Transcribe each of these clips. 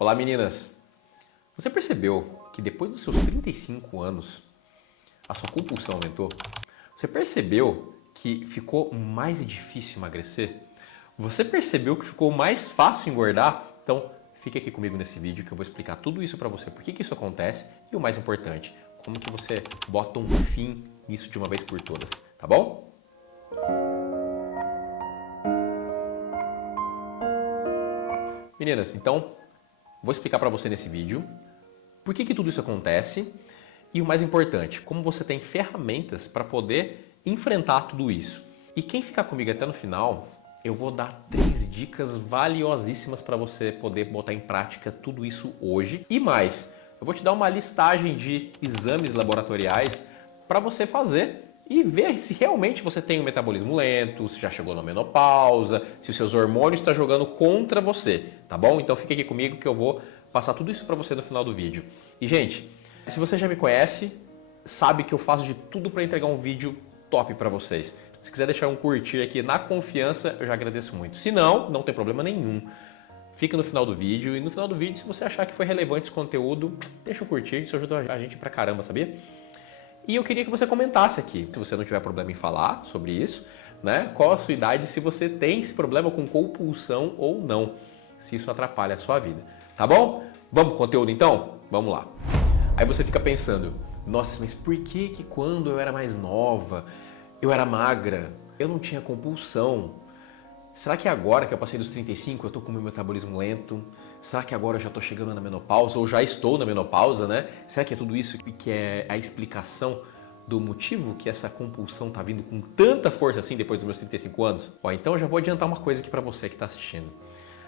Olá meninas! Você percebeu que depois dos seus 35 anos a sua compulsão aumentou? Você percebeu que ficou mais difícil emagrecer? Você percebeu que ficou mais fácil engordar? Então fique aqui comigo nesse vídeo que eu vou explicar tudo isso para você, por que isso acontece e o mais importante, como que você bota um fim nisso de uma vez por todas, tá bom? Meninas, então vou explicar para você nesse vídeo por que tudo isso acontece e o mais importante, como você tem ferramentas para poder enfrentar tudo isso. E quem ficar comigo até no final, eu vou dar 3 dicas valiosíssimas para você poder botar em prática tudo isso hoje. E mais, eu vou te dar uma listagem de exames laboratoriais para você fazer e ver se realmente você tem um metabolismo lento, se já chegou na menopausa, se os seus hormônios estão jogando contra você, tá bom? Então fica aqui comigo que eu vou passar tudo isso para você no final do vídeo. E gente, se você já me conhece, sabe que eu faço de tudo para entregar um vídeo top para vocês. Se quiser deixar um curtir aqui na confiança, eu já agradeço muito. Se não, não tem problema nenhum. Fica no final do vídeo e no final do vídeo, se você achar que foi relevante esse conteúdo, deixa um curtir, isso ajuda a gente pra caramba, sabia? E eu queria que você comentasse aqui, se você não tiver problema em falar sobre isso, né? Qual a sua idade, se você tem esse problema com compulsão ou não, se isso atrapalha a sua vida, tá bom? Vamos pro conteúdo então? Vamos lá. Aí você fica pensando, nossa, mas por que quando eu era mais nova, eu era magra, eu não tinha compulsão? Será que agora que eu passei dos 35 eu tô com o meu metabolismo lento? Será que agora eu já tô chegando na menopausa ou já estou na menopausa, né? Será que é tudo isso que é a explicação do motivo que essa compulsão tá vindo com tanta força assim depois dos meus 35 anos? Ó, então eu já vou adiantar uma coisa aqui para você que tá assistindo.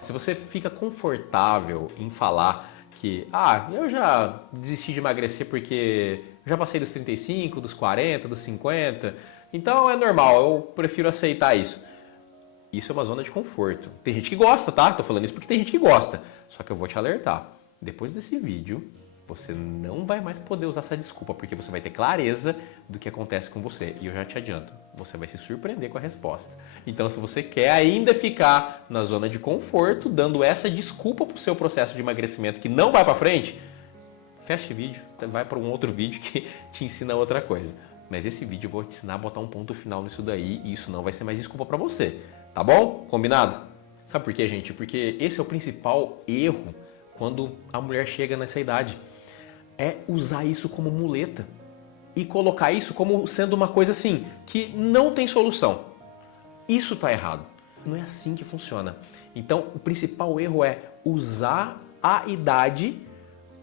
Se você fica confortável em falar que, eu já desisti de emagrecer porque já passei dos 35, dos 40, dos 50, então é normal, eu prefiro aceitar isso. Isso é uma zona de conforto. Tem gente que gosta, tá? Tô falando isso porque tem gente que gosta. Só que eu vou te alertar. Depois desse vídeo, você não vai mais poder usar essa desculpa, porque você vai ter clareza do que acontece com você. E eu já te adianto, você vai se surpreender com a resposta. Então, se você quer ainda ficar na zona de conforto, dando essa desculpa pro seu processo de emagrecimento que não vai pra frente, fecha esse vídeo, vai para um outro vídeo que te ensina outra coisa. Mas esse vídeo eu vou te ensinar a botar um ponto final nisso daí e isso não vai ser mais desculpa pra você. Tá bom? Combinado? Sabe por quê, gente? Porque esse é o principal erro quando a mulher chega nessa idade. É usar isso como muleta e colocar isso como sendo uma coisa assim, que não tem solução. Isso tá errado. Não é assim que funciona. Então, o principal erro é usar a idade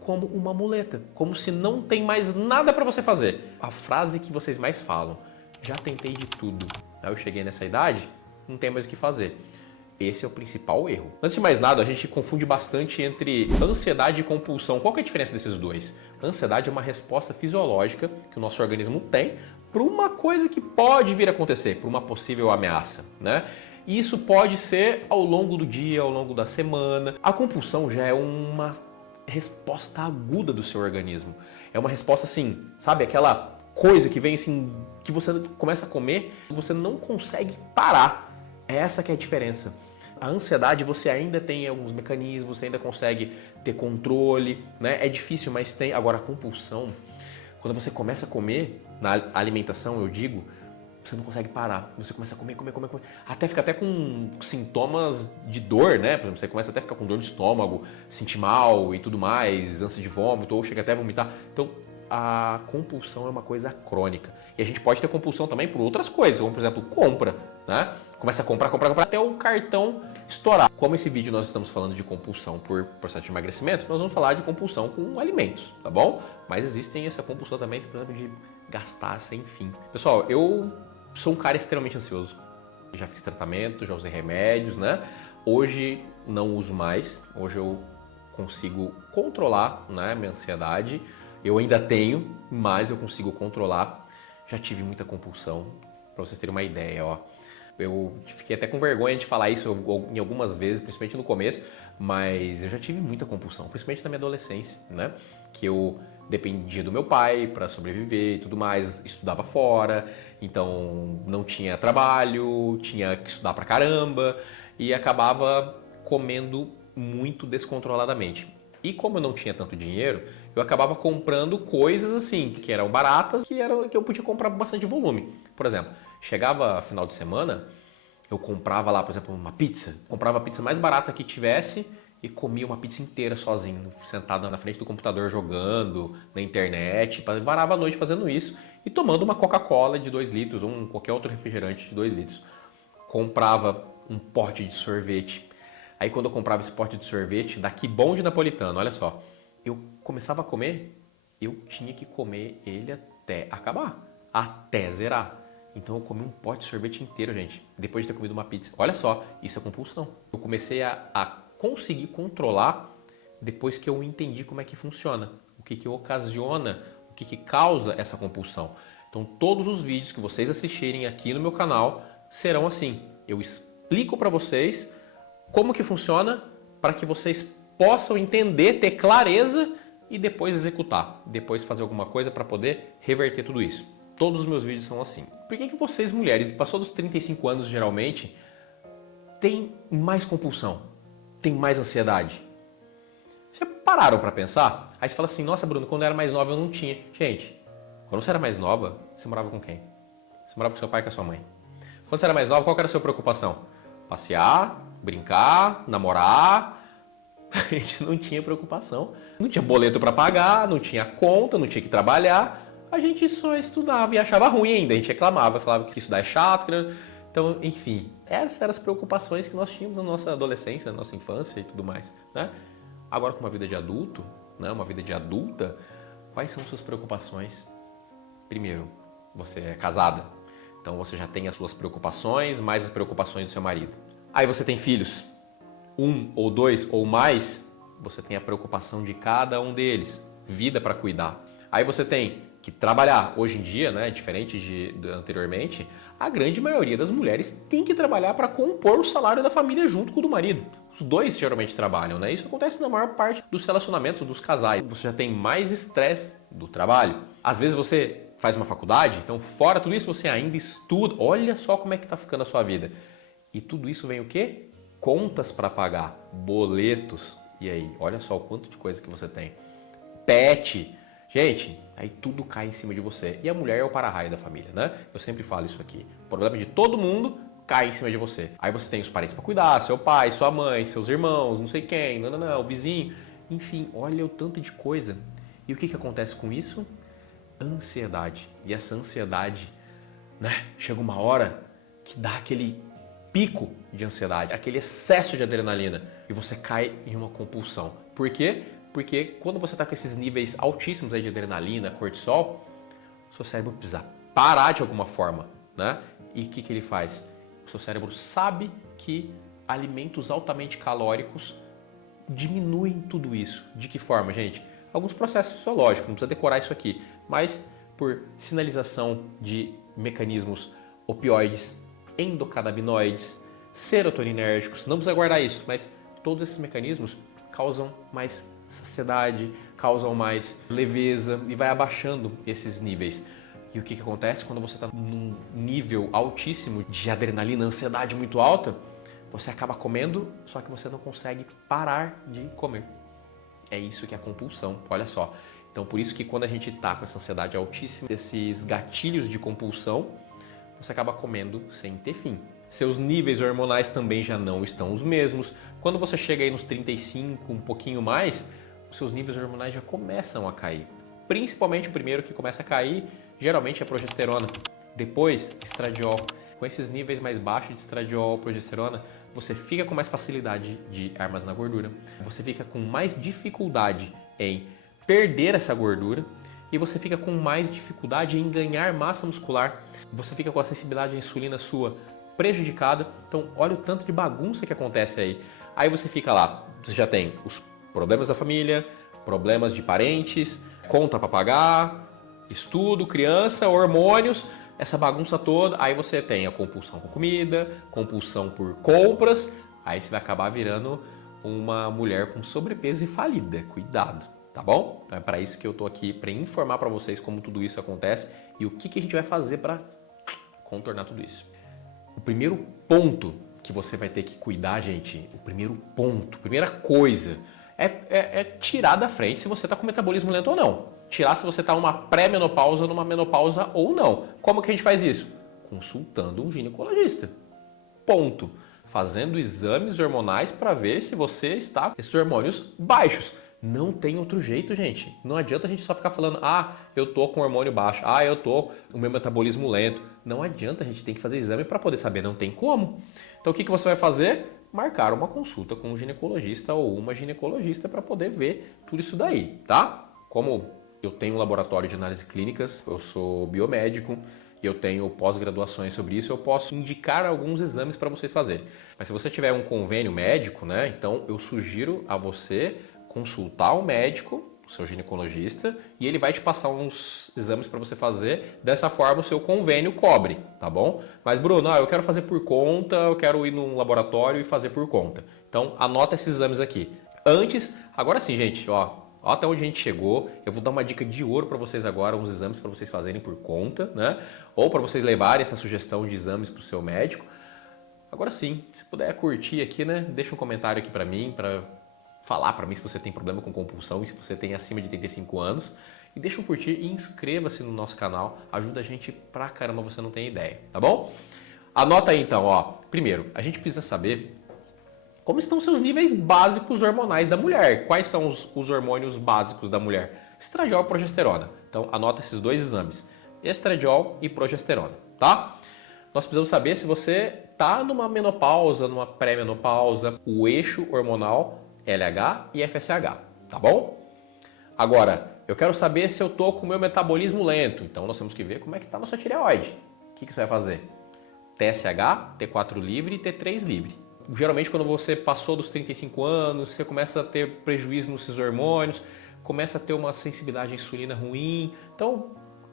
como uma muleta, como se não tem mais nada para você fazer. A frase que vocês mais falam, já tentei de tudo, aí eu cheguei nessa idade, não tem mais o que fazer. Esse é o principal erro. Antes de mais nada, a gente confunde bastante entre ansiedade e compulsão. Qual que é a diferença desses dois? A ansiedade é uma resposta fisiológica que o nosso organismo tem para uma coisa que pode vir a acontecer, para uma possível ameaça, né? E isso pode ser ao longo do dia, ao longo da semana. A compulsão já é uma resposta aguda do seu organismo. É uma resposta assim, sabe? Aquela coisa que vem assim, que você começa a comer e você não consegue parar. É essa que é a diferença. A ansiedade você ainda tem alguns mecanismos, você ainda consegue ter controle, né? É difícil, mas tem. Agora a compulsão, quando você começa a comer, na alimentação eu digo, você não consegue parar. Você começa a comer. Até fica até com sintomas de dor, né? Por exemplo, você começa até a ficar com dor no estômago, sentir mal e tudo mais, ânsia de vômito, ou chega até a vomitar. Então, a compulsão é uma coisa crônica. E a gente pode ter compulsão também por outras coisas, como por exemplo, compra, né? Começa a comprar até o cartão estourar. Como esse vídeo nós estamos falando de compulsão por processo de emagrecimento, nós vamos falar de compulsão com alimentos, tá bom? Mas existem essa compulsão também, por exemplo, de gastar sem fim. Pessoal, eu sou um cara extremamente ansioso. Já fiz tratamento, já usei remédios, né? Hoje não uso mais. Hoje eu consigo controlar, né, minha ansiedade. Eu ainda tenho, mas eu consigo controlar. Já tive muita compulsão, para vocês terem uma ideia, ó. Eu fiquei até com vergonha de falar isso em algumas vezes, principalmente no começo, mas eu já tive muita compulsão, principalmente na minha adolescência, né? Que eu dependia do meu pai para sobreviver e tudo mais, estudava fora, então não tinha trabalho, tinha que estudar pra caramba e acabava comendo muito descontroladamente. E como eu não tinha tanto dinheiro, eu acabava comprando coisas assim, que eram baratas, que eu podia comprar bastante volume. Por exemplo, chegava final de semana, eu comprava lá, por exemplo, uma pizza. Comprava a pizza mais barata que tivesse e comia uma pizza inteira sozinho, sentado na frente do computador jogando, na internet. Varava a noite fazendo isso e tomando uma Coca-Cola de 2 litros ou qualquer outro refrigerante de 2 litros. Comprava um pote de sorvete. Aí quando eu comprava esse pote de sorvete, daqui bom de napolitano, olha só, eu começava a comer, eu tinha que comer ele até acabar, até zerar. Então eu comi um pote de sorvete inteiro, gente, depois de ter comido uma pizza. Olha só, isso é compulsão. Eu comecei a conseguir controlar depois que eu entendi como é que funciona, o que ocasiona, o que causa essa compulsão. Então todos os vídeos que vocês assistirem aqui no meu canal serão assim. Eu explico para vocês como que funciona para que vocês possam entender, ter clareza e depois executar, depois fazer alguma coisa para poder reverter tudo isso. Todos os meus vídeos são assim. Por que vocês mulheres, passou dos 35 anos geralmente, tem mais compulsão, tem mais ansiedade? Vocês pararam para pensar? Aí você fala assim, nossa Bruno, quando eu era mais nova eu não tinha. Gente, quando você era mais nova, você morava com quem? Você morava com seu pai e com a sua mãe. Quando você era mais nova, qual era a sua preocupação? Passear, brincar, namorar. A gente não tinha preocupação. Não tinha boleto para pagar, não tinha conta, não tinha que trabalhar. A gente só estudava e achava ruim ainda. A gente reclamava, falava que estudar é chato. Então, enfim, essas eram as preocupações que nós tínhamos na nossa adolescência, na nossa infância e tudo mais, né? Agora, com uma vida de adulto, né, uma vida de adulta, quais são suas preocupações? Primeiro, você é casada, então você já tem as suas preocupações, mais as preocupações do seu marido. Aí você tem filhos, 1 ou 2 ou mais, você tem a preocupação de cada um deles, vida para cuidar. Aí você tem que trabalhar. Hoje em dia, né, diferente de anteriormente, a grande maioria das mulheres tem que trabalhar para compor o salário da família junto com o do marido. Os dois geralmente trabalham, né? Isso acontece na maior parte dos relacionamentos dos casais. Você já tem mais estresse do trabalho. Às vezes você faz uma faculdade, então fora tudo isso você ainda estuda. Olha só como é que tá ficando a sua vida. E tudo isso vem o quê? Contas para pagar, boletos. E aí, olha só o quanto de coisa que você tem. Pet. Gente, aí tudo cai em cima de você. E a mulher é o para-raio da família, né? Eu sempre falo isso aqui. O problema de todo mundo cai em cima de você. Aí você tem os parentes para cuidar, seu pai, sua mãe, seus irmãos, não sei quem, não, o vizinho. Enfim, olha o tanto de coisa. E o que acontece com isso? Ansiedade. E essa ansiedade, né? Chega uma hora que dá aquele pico de ansiedade, aquele excesso de adrenalina e você cai em uma compulsão. Por quê? Porque quando você está com esses níveis altíssimos aí de adrenalina, cortisol, o seu cérebro precisa parar de alguma forma, né? E o que ele faz? O seu cérebro sabe que alimentos altamente calóricos diminuem tudo isso. De que forma, gente? Alguns processos fisiológicos, não precisa decorar isso aqui, mas por sinalização de mecanismos opioides, endocannabinoides, serotoninérgicos, não precisa guardar isso, mas todos esses mecanismos causam mais saciedade, causam mais leveza e vai abaixando esses níveis. E o que acontece quando você está num nível altíssimo de adrenalina, ansiedade muito alta? Você acaba comendo, só que você não consegue parar de comer. É isso que é a compulsão, olha só. Então por isso que quando a gente está com essa ansiedade altíssima, esses gatilhos de compulsão, você acaba comendo sem ter fim. Seus níveis hormonais também já não estão os mesmos. Quando você chega aí nos 35, um pouquinho mais, os seus níveis hormonais já começam a cair. Principalmente o primeiro que começa a cair, geralmente é a progesterona. Depois, estradiol. Com esses níveis mais baixos de estradiol, progesterona, você fica com mais facilidade de armazenar gordura. Você fica com mais dificuldade em perder essa gordura. E você fica com mais dificuldade em ganhar massa muscular. Você fica com a sensibilidade à insulina sua prejudicada. Então, olha o tanto de bagunça que acontece aí. Aí você fica lá, você já tem os problemas da família, problemas de parentes, conta para pagar, estudo, criança, hormônios, essa bagunça toda. Aí você tem a compulsão por comida, compulsão por compras. Aí você vai acabar virando uma mulher com sobrepeso e falida. Cuidado. Tá bom? Então é para isso que eu tô aqui, para informar para vocês como tudo isso acontece e o que a gente vai fazer para contornar tudo isso. O primeiro ponto que você vai ter que cuidar, gente, o primeiro ponto, primeira coisa, é tirar da frente se você está com metabolismo lento ou não. Tirar se você está numa pré-menopausa, numa menopausa ou não. Como que a gente faz isso? Consultando um ginecologista. Ponto. Fazendo exames hormonais para ver se você está com esses hormônios baixos. Não tem outro jeito, gente. Não adianta a gente só ficar falando, eu tô com hormônio baixo, eu tô com o meu metabolismo lento. Não adianta, a gente tem que fazer exame para poder saber, não tem como. Então o que você vai fazer? Marcar uma consulta com um ginecologista ou uma ginecologista para poder ver tudo isso daí, tá? Como eu tenho um laboratório de análises clínicas, eu sou biomédico, e eu tenho pós-graduações sobre isso, eu posso indicar alguns exames para vocês fazerem. Mas se você tiver um convênio médico, né, então eu sugiro a você consultar o médico, o seu ginecologista, e ele vai te passar uns exames para você fazer. Dessa forma o seu convênio cobre, tá bom? Mas Bruno, eu quero fazer por conta, eu quero ir num laboratório e fazer por conta. Então anota esses exames aqui. Agora sim, gente, ó até onde a gente chegou. Eu vou dar uma dica de ouro para vocês agora, uns exames para vocês fazerem por conta, né? Ou para vocês levarem essa sugestão de exames para o seu médico. Agora sim, se puder curtir aqui, né? Deixa um comentário aqui para mim, para falar para mim se você tem problema com compulsão e se você tem acima de 35 anos. E deixa um curtir e inscreva-se no nosso canal. Ajuda a gente pra caramba, você não tem ideia, tá bom? Anota aí então, ó. Primeiro, a gente precisa saber como estão seus níveis básicos hormonais da mulher. Quais são os hormônios básicos da mulher? Estradiol e progesterona. Então, anota esses dois exames. Estradiol e progesterona, tá? Nós precisamos saber se você está numa menopausa, numa pré-menopausa, o eixo hormonal LH e FSH, tá bom? Agora, eu quero saber se eu estou com o meu metabolismo lento. Então, nós temos que ver como é que está a nossa tireoide. O que você vai fazer? TSH, T4 livre e T3 livre. Geralmente, quando você passou dos 35 anos, você começa a ter prejuízo nos seus hormônios, começa a ter uma sensibilidade à insulina ruim. Então,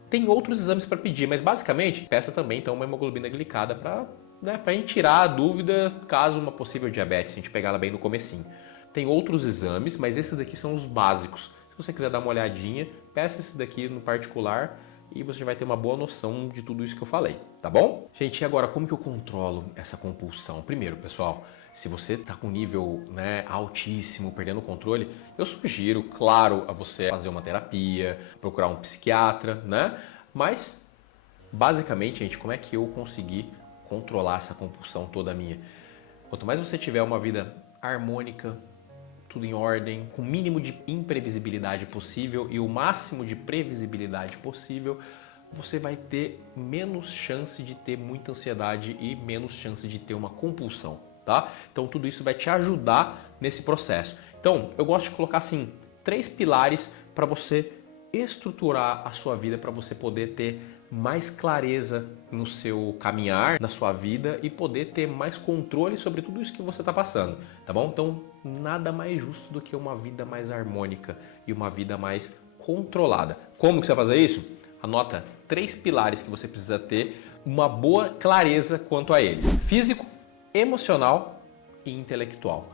tem outros exames para pedir, mas basicamente, peça também então, uma hemoglobina glicada para a gente tirar a dúvida caso uma possível diabetes, se a gente pegar ela bem no comecinho. Tem outros exames, mas esses daqui são os básicos. Se você quiser dar uma olhadinha, peça esse daqui no particular e você vai ter uma boa noção de tudo isso que eu falei, tá bom? Gente, e agora como que eu controlo essa compulsão? Primeiro, pessoal, se você está com nível altíssimo, perdendo o controle, eu sugiro, claro, a você fazer uma terapia, procurar um psiquiatra, né? Mas, basicamente, gente, como é que eu consegui controlar essa compulsão toda minha? Quanto mais você tiver uma vida harmônica, tudo em ordem, com o mínimo de imprevisibilidade possível e o máximo de previsibilidade possível, você vai ter menos chance de ter muita ansiedade e menos chance de ter uma compulsão, tá? Então tudo isso vai te ajudar nesse processo. Então eu gosto de colocar assim 3 pilares para você estruturar a sua vida, para você poder ter mais clareza no seu caminhar, na sua vida e poder ter mais controle sobre tudo isso que você está passando, tá bom? Então, nada mais justo do que uma vida mais harmônica e uma vida mais controlada. Como que você vai fazer isso? Anota 3 pilares que você precisa ter uma boa clareza quanto a eles: físico, emocional e intelectual.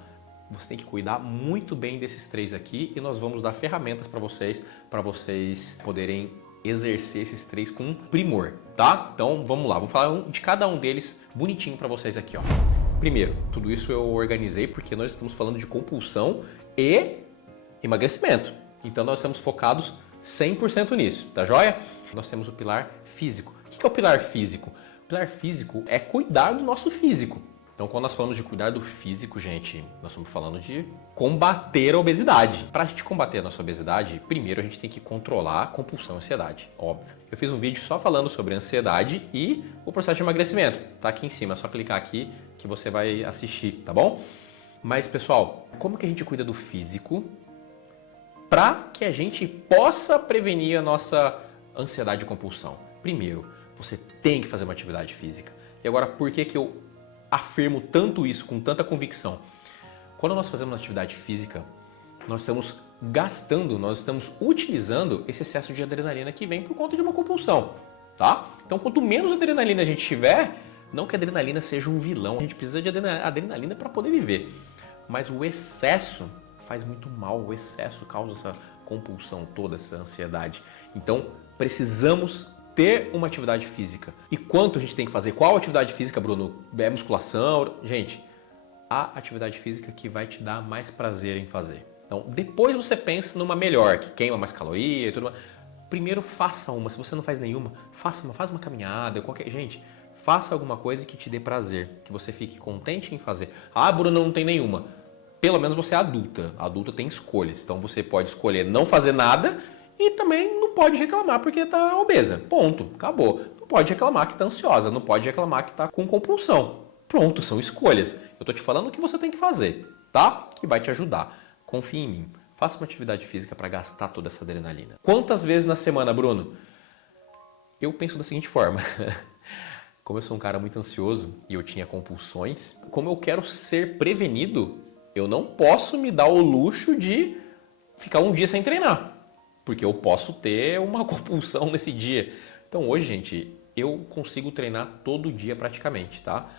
Você tem que cuidar muito bem desses 3 aqui e nós vamos dar ferramentas para vocês poderem exercer esses 3 com primor, tá? Então vamos lá, vou falar de cada um deles bonitinho para vocês aqui, ó. Primeiro, tudo isso eu organizei porque nós estamos falando de compulsão e emagrecimento. Então nós estamos focados 100% nisso, tá joia? Nós temos o pilar físico. O que é o pilar físico? O pilar físico é cuidar do nosso físico. Então, quando nós falamos de cuidar do físico, gente, nós estamos falando de combater a obesidade. Para a gente combater a nossa obesidade, primeiro a gente tem que controlar a compulsão e a ansiedade, óbvio. Eu fiz um vídeo só falando sobre ansiedade e o processo de emagrecimento. Tá aqui em cima, é só clicar aqui que você vai assistir, tá bom? Mas, pessoal, como que a gente cuida do físico para que a gente possa prevenir a nossa ansiedade e compulsão? Primeiro, você tem que fazer uma atividade física. E agora, por que eu afirmo tanto isso com tanta convicção? Quando nós fazemos atividade física, nós estamos gastando, nós estamos utilizando esse excesso de adrenalina que vem por conta de uma compulsão, tá? Então, quanto menos adrenalina a gente tiver, não que a adrenalina seja um vilão, a gente precisa de adrenalina para poder viver, mas o excesso faz muito mal, o excesso causa essa compulsão toda, essa ansiedade. Então, precisamos ter uma atividade física. E quanto a gente tem que fazer? Qual atividade física, Bruno? É musculação? Gente, a atividade física que vai te dar mais prazer em fazer. Então, depois você pensa numa melhor, que queima mais caloria e tudo mais. Primeiro faça uma. Se você não faz nenhuma, faz uma caminhada, gente, faça alguma coisa que te dê prazer, que você fique contente em fazer. Ah, Bruno, não tem nenhuma. Pelo menos você é adulta. A adulta tem escolhas. Então você pode escolher não fazer nada e também não pode reclamar porque está obesa. Ponto. Acabou. Não pode reclamar que está ansiosa. Não pode reclamar que está com compulsão. Pronto, são escolhas. Eu estou te falando o que você tem que fazer, tá? Que vai te ajudar. Confie em mim. Faça uma atividade física para gastar toda essa adrenalina. Quantas vezes na semana, Bruno? Eu penso da seguinte forma. Como eu sou um cara muito ansioso e eu tinha compulsões, como eu quero ser prevenido, eu não posso me dar o luxo de ficar um dia sem treinar, porque eu posso ter uma compulsão nesse dia. Então hoje, gente, eu consigo treinar todo dia praticamente, tá?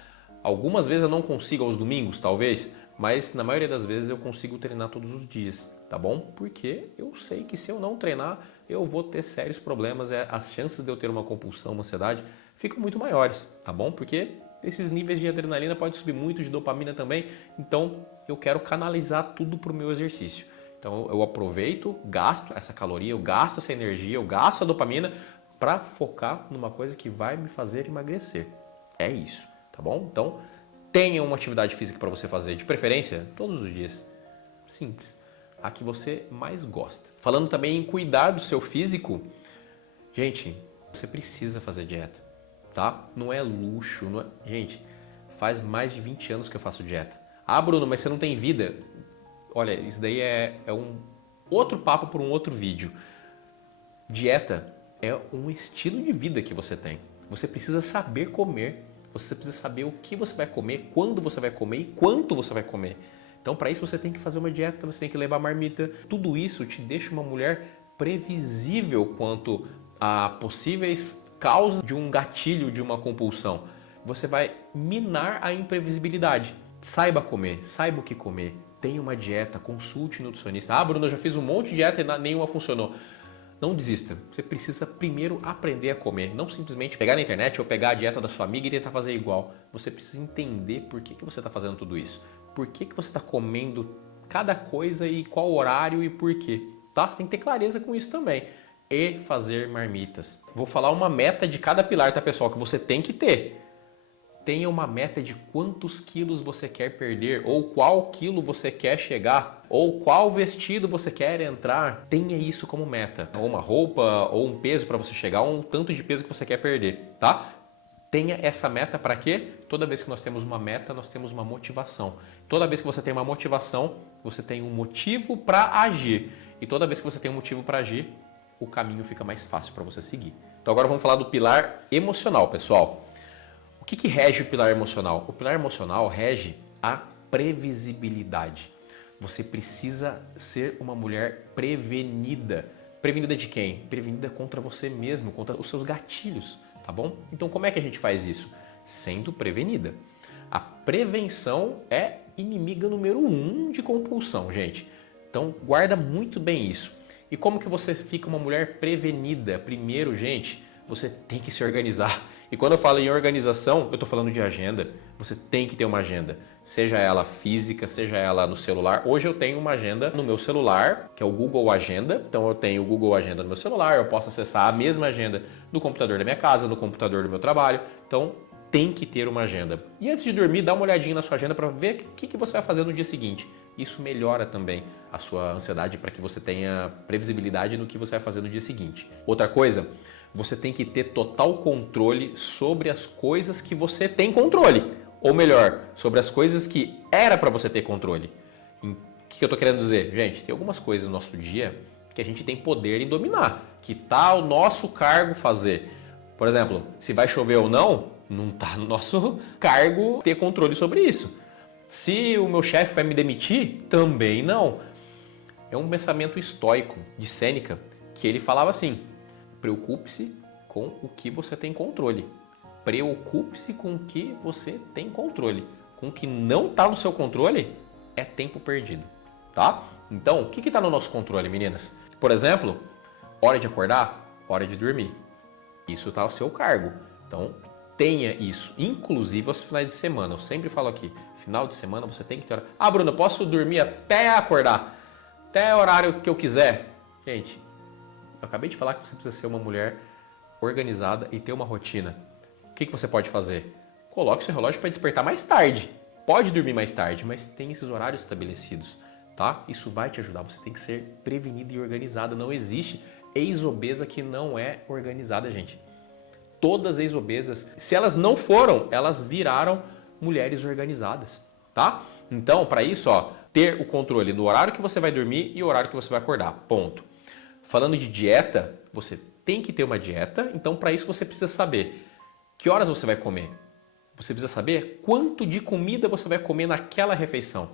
Algumas vezes eu não consigo aos domingos, talvez, mas na maioria das vezes eu consigo treinar todos os dias, tá bom? Porque eu sei que se eu não treinar, eu vou ter sérios problemas, as chances de eu ter uma compulsão, uma ansiedade, ficam muito maiores, tá bom? Porque esses níveis de adrenalina podem subir muito, de dopamina também, então eu quero canalizar tudo para o meu exercício. Então eu aproveito, gasto essa caloria, eu gasto essa energia, eu gasto a dopamina para focar numa coisa que vai me fazer emagrecer. É isso, tá bom? Então tenha uma atividade física para você fazer, de preferência todos os dias. Simples. A que você mais gosta. Falando também em cuidar do seu físico, gente, você precisa fazer dieta, tá? Não é luxo, não é... Gente, faz mais de 20 anos que eu faço dieta. Ah, Bruno, mas você não tem vida. Olha, isso daí é um outro papo por um outro vídeo. Dieta é um estilo de vida que você tem. Você precisa saber comer, você precisa saber o que você vai comer, quando você vai comer e quanto você vai comer. Então, para isso, você tem que fazer uma dieta, você tem que levar marmita. Tudo isso te deixa uma mulher previsível quanto a possíveis causas de um gatilho, de uma compulsão. Você vai minar a imprevisibilidade. Saiba comer, saiba o que comer. Tenha uma dieta, consulte nutricionista. Ah, Bruno, eu já fiz um monte de dieta e nenhuma funcionou. Não desista. Você precisa primeiro aprender a comer. Não simplesmente pegar na internet ou pegar a dieta da sua amiga e tentar fazer igual. Você precisa entender por que você está fazendo tudo isso. Por que você está comendo cada coisa e qual horário e por quê. Tá? Você tem que ter clareza com isso também. E fazer marmitas. Vou falar uma meta de cada pilar, tá, pessoal? Que você tem que ter. Tenha uma meta de quantos quilos você quer perder, ou qual quilo você quer chegar, ou qual vestido você quer entrar. Tenha isso como meta. Ou uma roupa, ou um peso para você chegar, ou um tanto de peso que você quer perder, tá? Tenha essa meta para quê? Toda vez que nós temos uma meta, nós temos uma motivação. Toda vez que você tem uma motivação, você tem um motivo para agir. E toda vez que você tem um motivo para agir, o caminho fica mais fácil para você seguir. Então agora vamos falar do pilar emocional, pessoal. O que rege o pilar emocional? O pilar emocional rege a previsibilidade. Você precisa ser uma mulher prevenida. Prevenida de quem? Prevenida contra você mesmo, contra os seus gatilhos, tá bom? Então como é que a gente faz isso? Sendo prevenida. A prevenção é inimiga número 1 de compulsão, gente. Então guarda muito bem isso. E como que você fica uma mulher prevenida? Primeiro, gente, você tem que se organizar. E quando eu falo em organização, eu estou falando de agenda. Você tem que ter uma agenda, seja ela física, seja ela no celular. Hoje eu tenho uma agenda no meu celular, que é o Google Agenda. Então eu tenho o Google Agenda no meu celular, eu posso acessar a mesma agenda no computador da minha casa, no computador do meu trabalho. Então tem que ter uma agenda. E antes de dormir, dá uma olhadinha na sua agenda para ver o que você vai fazer no dia seguinte. Isso melhora também a sua ansiedade para que você tenha previsibilidade no que você vai fazer no dia seguinte. Outra coisa, você tem que ter total controle sobre as coisas que você tem controle. Ou melhor, sobre as coisas que era para você ter controle. O que eu estou querendo dizer? Gente, tem algumas coisas no nosso dia que a gente tem poder em dominar, que está ao nosso cargo fazer. Por exemplo, se vai chover ou não está no nosso cargo ter controle sobre isso. Se o meu chefe vai me demitir, também não. É um pensamento estoico de Sêneca que ele falava assim: preocupe-se com o que você tem controle. Preocupe-se com o que você tem controle. Com o que não está no seu controle, é tempo perdido, tá? Então, o que está no nosso controle, meninas? Por exemplo, hora de acordar, hora de dormir. Isso está ao seu cargo. Então, tenha isso, inclusive aos finais de semana. Eu sempre falo aqui, final de semana você tem que ter hora. Ah, Bruno, eu posso dormir até acordar, até o horário que eu quiser. Gente, eu acabei de falar que você precisa ser uma mulher organizada e ter uma rotina. O que você pode fazer? Coloque seu relógio para despertar mais tarde. Pode dormir mais tarde, mas tem esses horários estabelecidos, tá? Isso vai te ajudar. Você tem que ser prevenida e organizada. Não existe ex-obesa que não é organizada, gente. Todas ex-obesas, se elas não foram, elas viraram mulheres organizadas, tá? Então, para isso, ó, ter o controle do horário que você vai dormir e o horário que você vai acordar, ponto. Falando de dieta, você tem que ter uma dieta, então para isso você precisa saber que horas você vai comer. Você precisa saber quanto de comida você vai comer naquela refeição.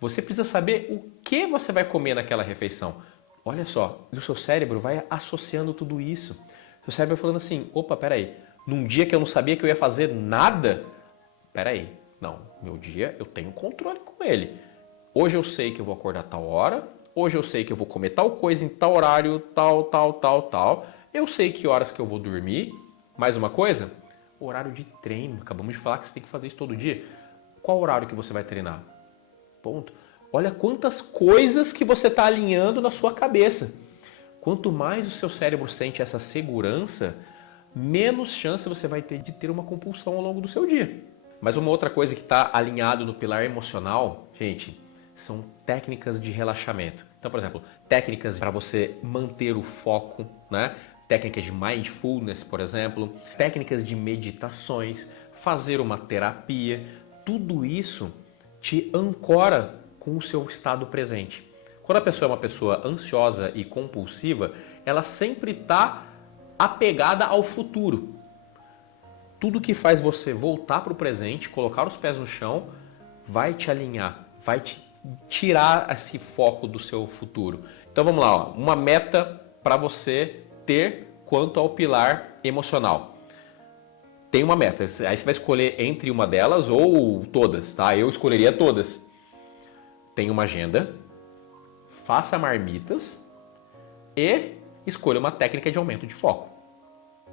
Você precisa saber o que você vai comer naquela refeição. Olha só, o seu cérebro vai associando tudo isso. Seu cérebro falando assim, opa, peraí, num dia que eu não sabia que eu ia fazer nada, peraí, não, meu dia eu tenho controle com ele. Hoje eu sei que eu vou acordar tal hora, hoje eu sei que eu vou comer tal coisa em tal horário, tal. Eu sei que horas que eu vou dormir. Mais uma coisa, horário de treino. Acabamos de falar que você tem que fazer isso todo dia. Qual horário que você vai treinar? Ponto. Olha quantas coisas que você está alinhando na sua cabeça. Quanto mais o seu cérebro sente essa segurança, menos chance você vai ter de ter uma compulsão ao longo do seu dia. Mas uma outra coisa que está alinhado no pilar emocional, gente, são técnicas de relaxamento. Então, por exemplo, técnicas para você manter o foco, né? Técnicas de mindfulness, por exemplo, técnicas de meditações, fazer uma terapia, tudo isso te ancora com o seu estado presente. Quando a pessoa é uma pessoa ansiosa e compulsiva, ela sempre está apegada ao futuro. Tudo que faz você voltar para o presente, colocar os pés no chão, vai te alinhar, vai te tirar esse foco do seu futuro. Então vamos lá, ó, uma meta para você ter quanto ao pilar emocional. Tem uma meta, aí você vai escolher entre uma delas ou todas, tá? Eu escolheria todas. Tem uma agenda, faça marmitas e escolha uma técnica de aumento de foco.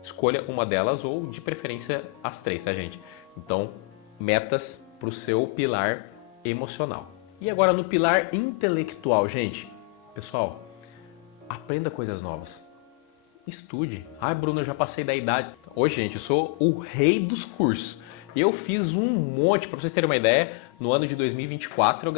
Escolha uma delas ou de preferência as três, tá, gente? Então, metas para o seu pilar emocional. E agora no pilar intelectual, gente. Pessoal, aprenda coisas novas. Estude. Ai, Bruno, eu já passei da idade. Hoje, gente, eu sou o rei dos cursos. Eu fiz um monte, para vocês terem uma ideia, no ano de 2024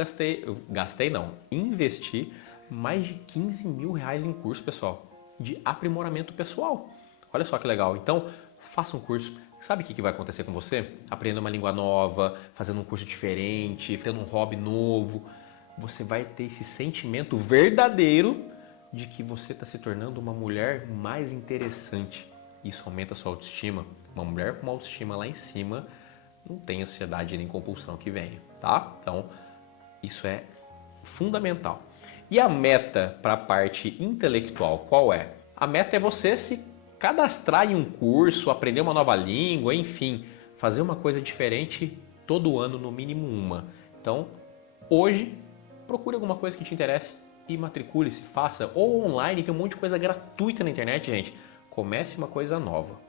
investi mais de 15 mil reais em curso, pessoal, de aprimoramento pessoal. Olha só que legal. Então, faça um curso. Sabe o que vai acontecer com você? Aprenda uma língua nova, fazendo um curso diferente, tendo um hobby novo. Você vai ter esse sentimento verdadeiro de que você está se tornando uma mulher mais interessante. Isso aumenta a sua autoestima. Uma mulher com uma autoestima lá em cima não tem ansiedade nem compulsão que venha, tá? Então, isso é fundamental. E a meta para a parte intelectual, qual é? A meta é você se cadastrar em um curso, aprender uma nova língua, enfim, fazer uma coisa diferente todo ano, no mínimo uma. Então, hoje, procure alguma coisa que te interesse e matricule-se, faça. Ou online, tem um monte de coisa gratuita na internet, gente. Comece uma coisa nova.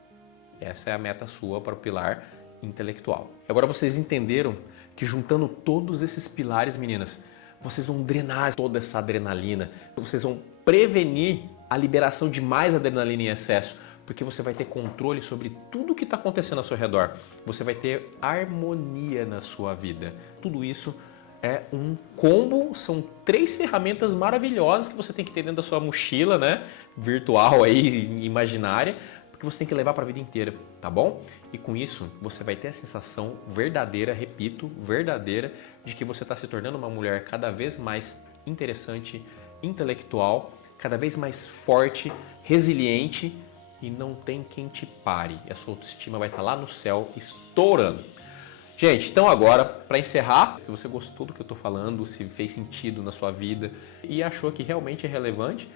Essa é a meta sua para o pilar intelectual. Agora vocês entenderam que juntando todos esses pilares, meninas, vocês vão drenar toda essa adrenalina, vocês vão prevenir a liberação de mais adrenalina em excesso, porque você vai ter controle sobre tudo que está acontecendo ao seu redor. Você vai ter harmonia na sua vida. Tudo isso é um combo, são 3 ferramentas maravilhosas que você tem que ter dentro da sua mochila, né? Virtual aí, imaginária, porque você tem que levar para a vida inteira, tá bom? E com isso, você vai ter a sensação verdadeira, repito, verdadeira, de que você está se tornando uma mulher cada vez mais interessante, intelectual, cada vez mais forte, resiliente e não tem quem te pare. E a sua autoestima vai estar lá no céu, estourando. Gente, então agora, para encerrar, se você gostou do que eu estou falando, se fez sentido na sua vida e achou que realmente é relevante,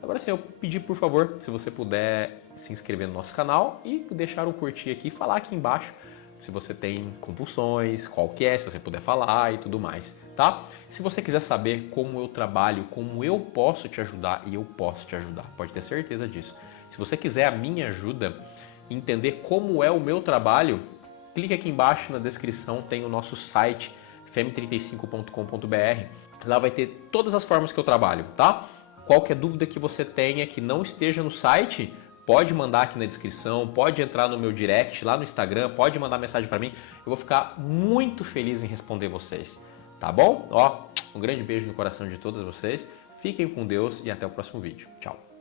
agora sim, eu pedi, por favor, se você puder se inscrever no nosso canal e deixar um curtir aqui e falar aqui embaixo se você tem compulsões, qual que é, se você puder falar e tudo mais, tá? Se você quiser saber como eu trabalho, como eu posso te ajudar, e eu posso te ajudar, pode ter certeza disso. Se você quiser a minha ajuda, entender como é o meu trabalho, clique aqui embaixo na descrição, tem o nosso site fem35.com.br. Lá vai ter todas as formas que eu trabalho, tá? Qualquer dúvida que você tenha que não esteja no site, pode mandar aqui na descrição, pode entrar no meu direct lá no Instagram, pode mandar mensagem para mim. Eu vou ficar muito feliz em responder vocês, tá bom? Ó, um grande beijo no coração de todas vocês. Fiquem com Deus e até o próximo vídeo. Tchau.